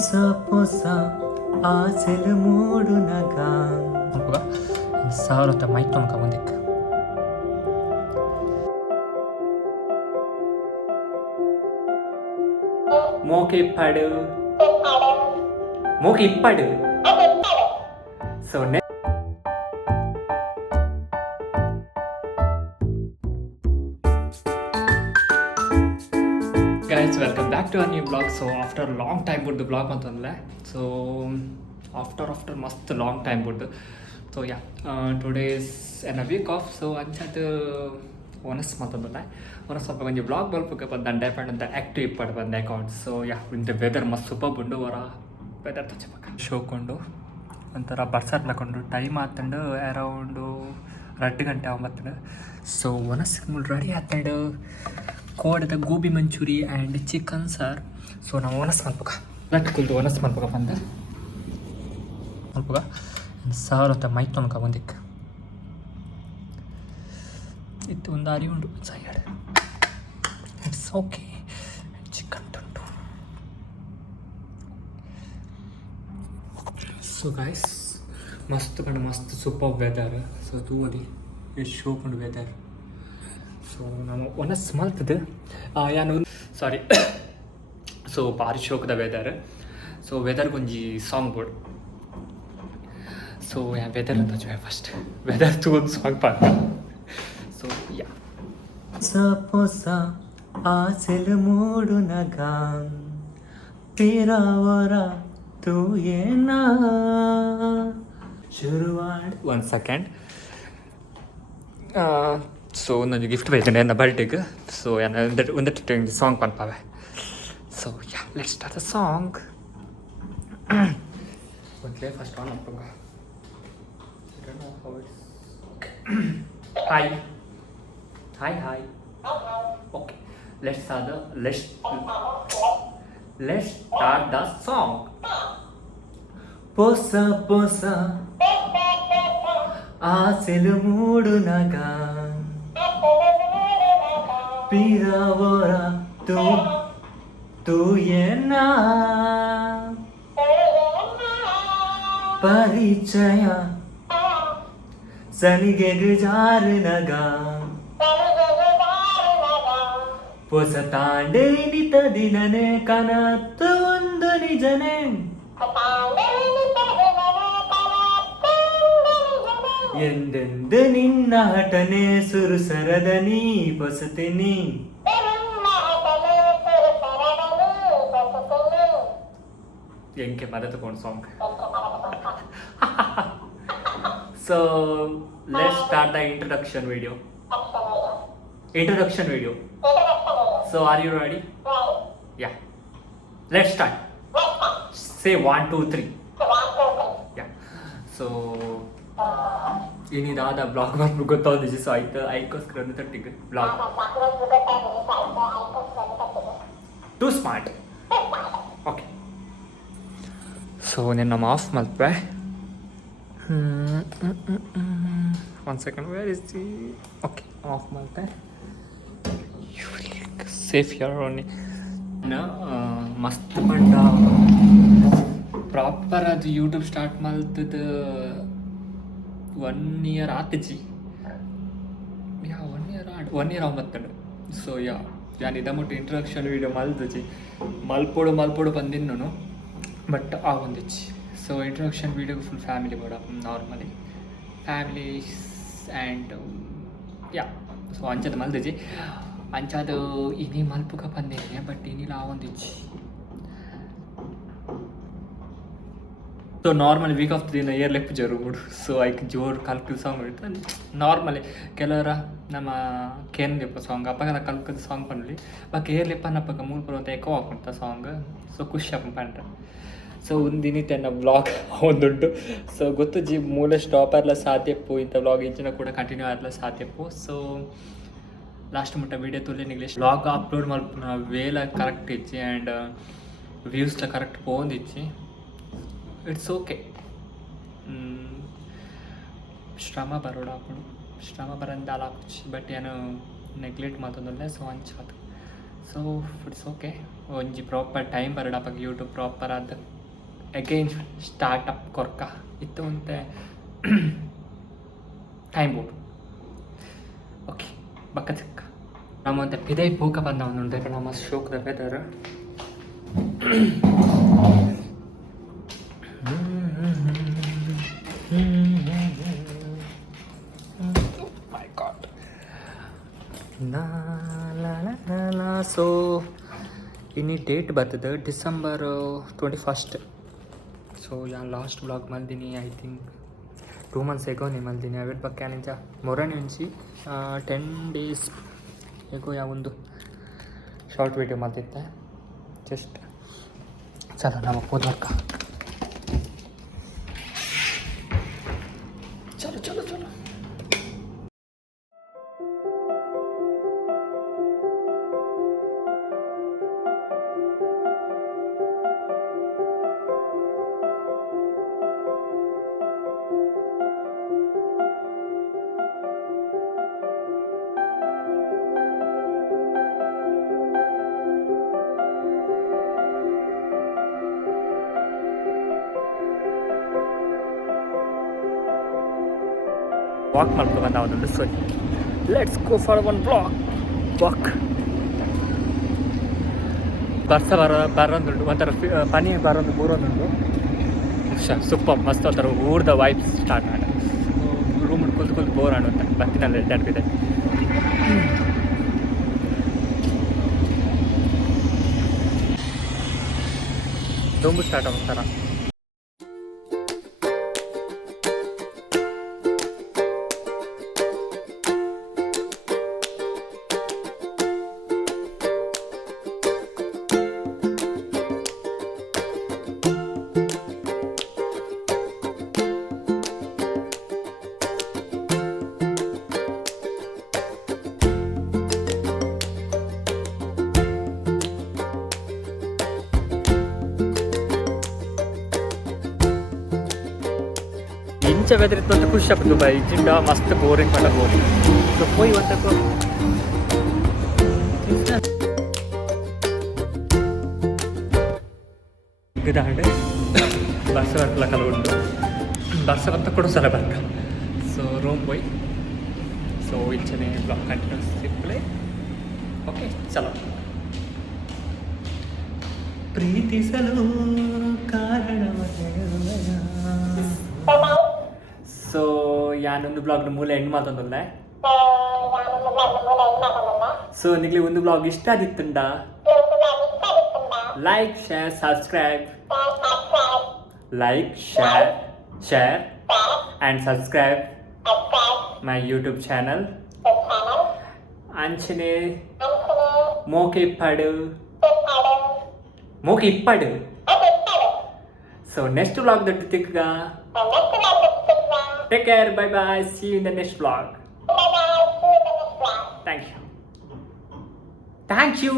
ಹೊಸ ಆಸೆಲು ಮೂಡು ನಗ ಸಾವಿರ ಮೈಕ್ ತೊನಕ ಮುಂದಕ್ಕೆ ಮೋಕೆ ಇಪ್ಪಾಡು ಮೋಕೆ ಇಪ್ಪಾಡು so guys, welcome back to our new vlog. So after a long time the vlog mantandle, so after must long time bud. So yeah, today is a week off, so anchat onas mantandle onas ಸ್ವಲ್ಪ ಒಂದು vlog balpaka ಬಂದ depend ಅಂತ active ಇಪ್ಪಡು ಬಂದ account. So yeah ಇಂತ weather ಮಸ್ತ್ super ಬಂದು ವರ weather ತಚ್ಚಪಕ್ಕ ಶೋಕೊಂಡು ಒಂಥರ ಬರ್ಸರ್ ಹಾಕೊಂಡು ಟೈಮ್ ಆತಂಡು ಅರೌಂಡು 2 ಗಂಟೆ ಆಗುತ್ತಂಡು. ಸೊ ಒನಸ್ ರೆಡಿ ಆತಂಡು ಕೋಡದ gobi manchuri and chicken saar. So ನಾವು ಒನಸ್ ಮಲ್ಪಗ ಲಟ್ ಕುಲ್ದು ಒನಸ್ ಮಲ್ಪಗ ಬಂದ ಮಲ್ಪಗ ಸಾರು ಅಂತ ಮೈ ತೊನಕ ಒಂದಿಕ್ಕೆ ಇತ್ತು ಒಂದು ಅರಿ ಉಂಡು ಸೈಡ್ ಇಟ್ಸ್ ಓಕೆ. ಚಿಕನ್ ತುಂಡು. ಸೊ ಗಾಯ್ಸ್ ಮಸ್ತ್ ಕಂಡು ಮಸ್ತ್ ಸೂಪರ್ ವೆದರ್. ಸೊ ತೂವದಿ ಎಷ್ಟು ಶೋಕೊಂಡು ವೆದರ್. ಸೊ ನಾನು ಒನಸ್ ಮಲ್ತದೆ ಯಾನು ಸಾರಿ ಸೊ ಭಾರಿ ಶೋಕದ ವೆದರ್. ಸೊ ವೆದರ್ಗೆ ಒಂಜಿ ಸಾಂಗ್ ಬೋರ್ಡ್. ಸೊ ಯಾ ವೆದರ್ ಅಂತ ಫಸ್ಟ್ ವೆದರ್ ತು ಒಂದು ಸಾಂಗ್ ಪಾಡ. ಸೊ ಯಾ ಹೊಸ ಆಸೆಲು ಮೂಡು ನಗ ಪಿರಾವರ ತೂ ಏನಾ ಶುರುವಾಡ್. 1 ಸೆಕೆಂಡ್. ಸೊ ನನಗೆ ಗಿಫ್ಟ್ ಬೇಕು ನನ್ನ ಬರ್ಡೇಗೆ. ಸೊ ಒಂದು ಸಾಂಗ್ ಪನ್ಪಾವೆ. So ya let's start the song. ಒಂದ್ಲೇ ಫಸ್ಟ್ ಆನ್ ಮಾಡ್ಕೊಂಡ. Hi hi hi. Okay let's start the song. ಪೊಸ ಪೊಸ ಆಸೆಲು ಮೂಡು ನಗ ಪಿರಾವರ ತೂ ಏನಾ ಪರಿಚಯ ಸನಿಗೆಗೆ ಜಾರು ನಗ ಹೊಸ ತಾಂಡೆ ನಿತ ದಿನನೆ ಕನತ್ತು ಒಂದು ನಿಜನೆ ಎಂದೆಂದು ನಿನ್ನ ಹಠನೆ ಸುರುಸರದ ನೀ ಬಸುತ್ತೀನಿ ಎಂಕೆ ಮದ ತಗೊಂಡು song. So let's start the introduction video. So are you ready? Ya let's start. Say 1 2 3. Ya so ಏನಿದಾದ ಬ್ಲಾಗ್ ಮಾಡ್ಬಿಟ್ಟು ಗೊತ್ತಾಗೋದಿಲ್ಲ. ಸೊ ಆಯ್ತು ಐಕೋಸ್ಕರ ಒಂದು ತಟ್ಟಿಗೆ blog to smart. Okay so ನಾನು ನಮ್ಮ ಆಫ್ ಮಲ್ಪೆ. 1 ಸೆಕೆಂಡ್. ವೇರ್ ಇಸ್ ದಿ ಓಕೆ ಆಫ್ ಮಲ್ಪೆ. Safe here only. ಮಸ್ತ್ ಪಂಡ ಪ್ರಾಪರ್ ಅದು ಯೂಟ್ಯೂಬ್ ಸ್ಟಾರ್ಟ್ ಮಲ್ತದ 1 ಇಯರ್ ಆತಜಿ. ಯಾ 1 ಇಯರ್ ಆಗುತ್ತಂಡು. ಸೊ ಯಾ ನಾನು ಇದಮಟ್ಟು ಇಂಟ್ರೊಡಕ್ಷನ್ ವೀಡಿಯೋ ಮಲ್ದಜಿ ಮಲ್ಪೋಡು ಬಂದಿನ್ನು ಬಟ್ ಆ ಒಂದಿಚ್ಚಿ. ಸೊ ಇಂಟ್ರೊಡಕ್ಷನ್ ವೀಡಿಯೋಗೆ ಫುಲ್ ಫ್ಯಾಮಿಲಿ ಬೋಡ normally families and ya. So ಅಂಚದ ಮಲ್ದಜಿ ಅಂಚಾದ ಇನಿ ಮಲ್ಪುಗ ಬಂದೇನೆ ಬಟ್ ಏನಿಲ್ಲ ಆ ಒಂದಿಚ್ಚಿ. ಸೊ ನಾರ್ಮಲಿ ವೀಕ್ ಆಫ್ ದಿನ ಏರ್ ಲೆಪ್ ಜರುಗುಡು. ಸೊ ಐಕ್ ಜೋರು ಕಲ್ಕದ ಸಾಂಗ್ ಇರ್ತದೆ ನಾರ್ಮಲಿ. ಕೆಲವರ ನಮ್ಮ ಕೇನ್ ಲೆಪ್ಪ ಸಾಂಗ್ ಅಪ್ಪಗ ಕಲ್ಕದ ಸಾಂಗ್ ಪಂಡ್ಲಿ ಬಾಕ ಏರ್ ಲೆಪ್ಪನಪ್ಪಗ ಮೂಲ ಪರ್ವಂತ ಎಕೋ ಹಾಕೊಂತ ಸಾಂಗ್. ಸೊ ಖುಷಿ ಅಪ್ಪ ಪಂಡ್ರೆ. ಸೊ ಒಂದಿನಿತ್ತೆ ನನ್ನ ವ್ಲಾಗ್ ಒಂದುಂಟು. ಸೊ ಗೊತ್ತು ಜಿ ಮೂಲ ಸ್ಟಾಪ್ ಆರ್ಲ ಸಾಧ್ಯಪ್ಪು ಇಂಥ ವ್ಲಾಗ್ ಇಂಚಿನ ಕೂಡ ಕಂಟಿನ್ಯೂ ಆರ್ಲ ಸಾಧ್ಯಪ್ಪು. ಸೊ ಲಾಸ್ಟ್ ಮುಟ್ಟ ವೀಡಿಯೋ ತುಲೆ ಇಂಗ್ಲೀಷ್ ವ್ಲಾಗ್ ಅಪ್ಲೋಡ್ ಮಲ್ಪನ ವೇಲ ಕರೆಕ್ಟ್ ಇಚ್ಚಿ ಆ್ಯಂಡ್ ವ್ಯೂಸ್ಲ ಕರೆಕ್ಟ್ ಪೋಂದಿಚ್ಚಿ. It's okay. ಶ್ರಮ ಬರೋಡ ಹಾಕೊಂಡು ಶ್ರಮ ಬರಂದ ಆಲಾಪುಚ್ಚಿ ಬಟ್ ಏನು ನೆಗ್ಲೆಕ್ಟ್ ಮಾತೊಂದಲ್ಲ. ಸೊ ಅಂಚಾದ ಸೊ ಇಟ್ಸ್ ಓಕೆ ಒಂಜಿ ಪ್ರಾಪರ್ ಟೈಮ್ ಬರಡಪ್ಪ ಯೂಟ್ಯೂಬ್ ಪ್ರಾಪರ್ ಅದು ಅಗೈನ್ ಸ್ಟಾರ್ಟಪ್ ಕೊರ್ಕ ಇತ್ತು ಅಂತೆ ಟೈಮ್ ಬೋರ್ಡ್ ಓಕೆ ಬಕ್ಕ ಚಿಕ್ಕ ನಮ್ಮಂತೆ ಪಿದೈ ಪೂಕ ಬಂದ ಒಂದು ನಮ್ಮ ಶೋಕದ ವೆದರ್ ಮೈ ಗಾಡ್ ಸೊ ಇನ್ನು ಡೇಟ್ ಬರ್ತದೆ December 21st so ya last blog ಮಲ್ದಿನಿ ಐ ಥಿಂಕ್ 2 months ಎಗೋ ನೀ ಮಲ್ದಿನಿ ಅವಿಟ್ ಬಗ್ಗೆ ನಿಂಚ ಮೊರನೆ ಉಂಚಿ 10 days ಎಗೋ ಯಾವೊಂದು ಶಾರ್ಟ್ ವೀಡಿಯೋ ಮಾಡ್ತಿದ್ದೆ ಜಸ್ಟ್ ಚಲೋ ನಮ್ಮ ಹೋದ್ವರ್ಕ ಚಲೋ ಚಲೋ ಚಲೋ ವಾಕ್ ಮಾಡ್ಕೊಂಡು ಬಂದ ಒಂದು ಸರಿ let's go for one walk ಬರ್ಸ ಬರೋದುಂಟು ಒಂಥರ ಪನಿ ಬರೋದು ಬರೋದುಂಟು ಸೂಪರ್ ಮಸ್ತ್ ಒಂಥರ ಊರ್ದ ವೈಬ್ಸ್ ಸ್ಟಾರ್ಟ್ ಆಗ ರೂಮ್ ಕುಲ್ತು ಬೋರ್ ಆಡುತ್ತೆ ಬತ್ತಿನಲ್ಲಿ ಎಡ್ಡಾಡ್ತಿದೆ ದೊಂಬು ಸ್ಟಾರ್ಟ್ ಆಗುತ್ತಾರ इंच वेदर इतना खुश ಆಗ್ತದೆ ಬಾಯ್ ಜಿಂಡ ಮಸ್ತ್ ಬೋರಿಂಗ್ ಪಡ ಬೋರಿಂಗ್ ಸೊ ಹೋಯ್ ಒಂದಕ್ಕೂ ಇದಾಂಡೆ ಬಸ್ ವರ್ಕ್ಲ ಕಲ ಉಂಟು ಬಸ್ ಬಂತ ಕೊಡೋಸಲ ಬರ್ಕ ಸೊ ರೂಮ್ ಹೋಯ್ ಸೊ ಇಂಚನೆ ಬ್ಲಾಗ್ ಕಂಟಿನ್ಯೂಸ್ ಸಿಂಪ್ಲೆ ಓಕೆ ಚಲೋ ಪ್ರೀತಿಸಲು ಕಾರಣವೇ ಸೊ ಯಾನೊಂದು ಬ್ಲಾಗ್ನ ಮೂಲ ಎಂಡ್ ಮಾತೊಂದಲ್ಲ ಸೊ ನಿಗ್ಲಿ ಒಂದು ಬ್ಲಾಗ್ ಇಷ್ಟ ಆದಿತ್ತಂಡ like share subscribe like share and subscribe my YouTube channel ಅಂಚನೆ ಮೋಕೆ ಇಪ್ಪಡು ಸೊ ನೆಕ್ಸ್ಟ್ ಬ್ಲಾಗ್ ದೊಡ್ಡ ತಿಕ್ಕ take care, bye bye, see you in the next vlog. Thank you.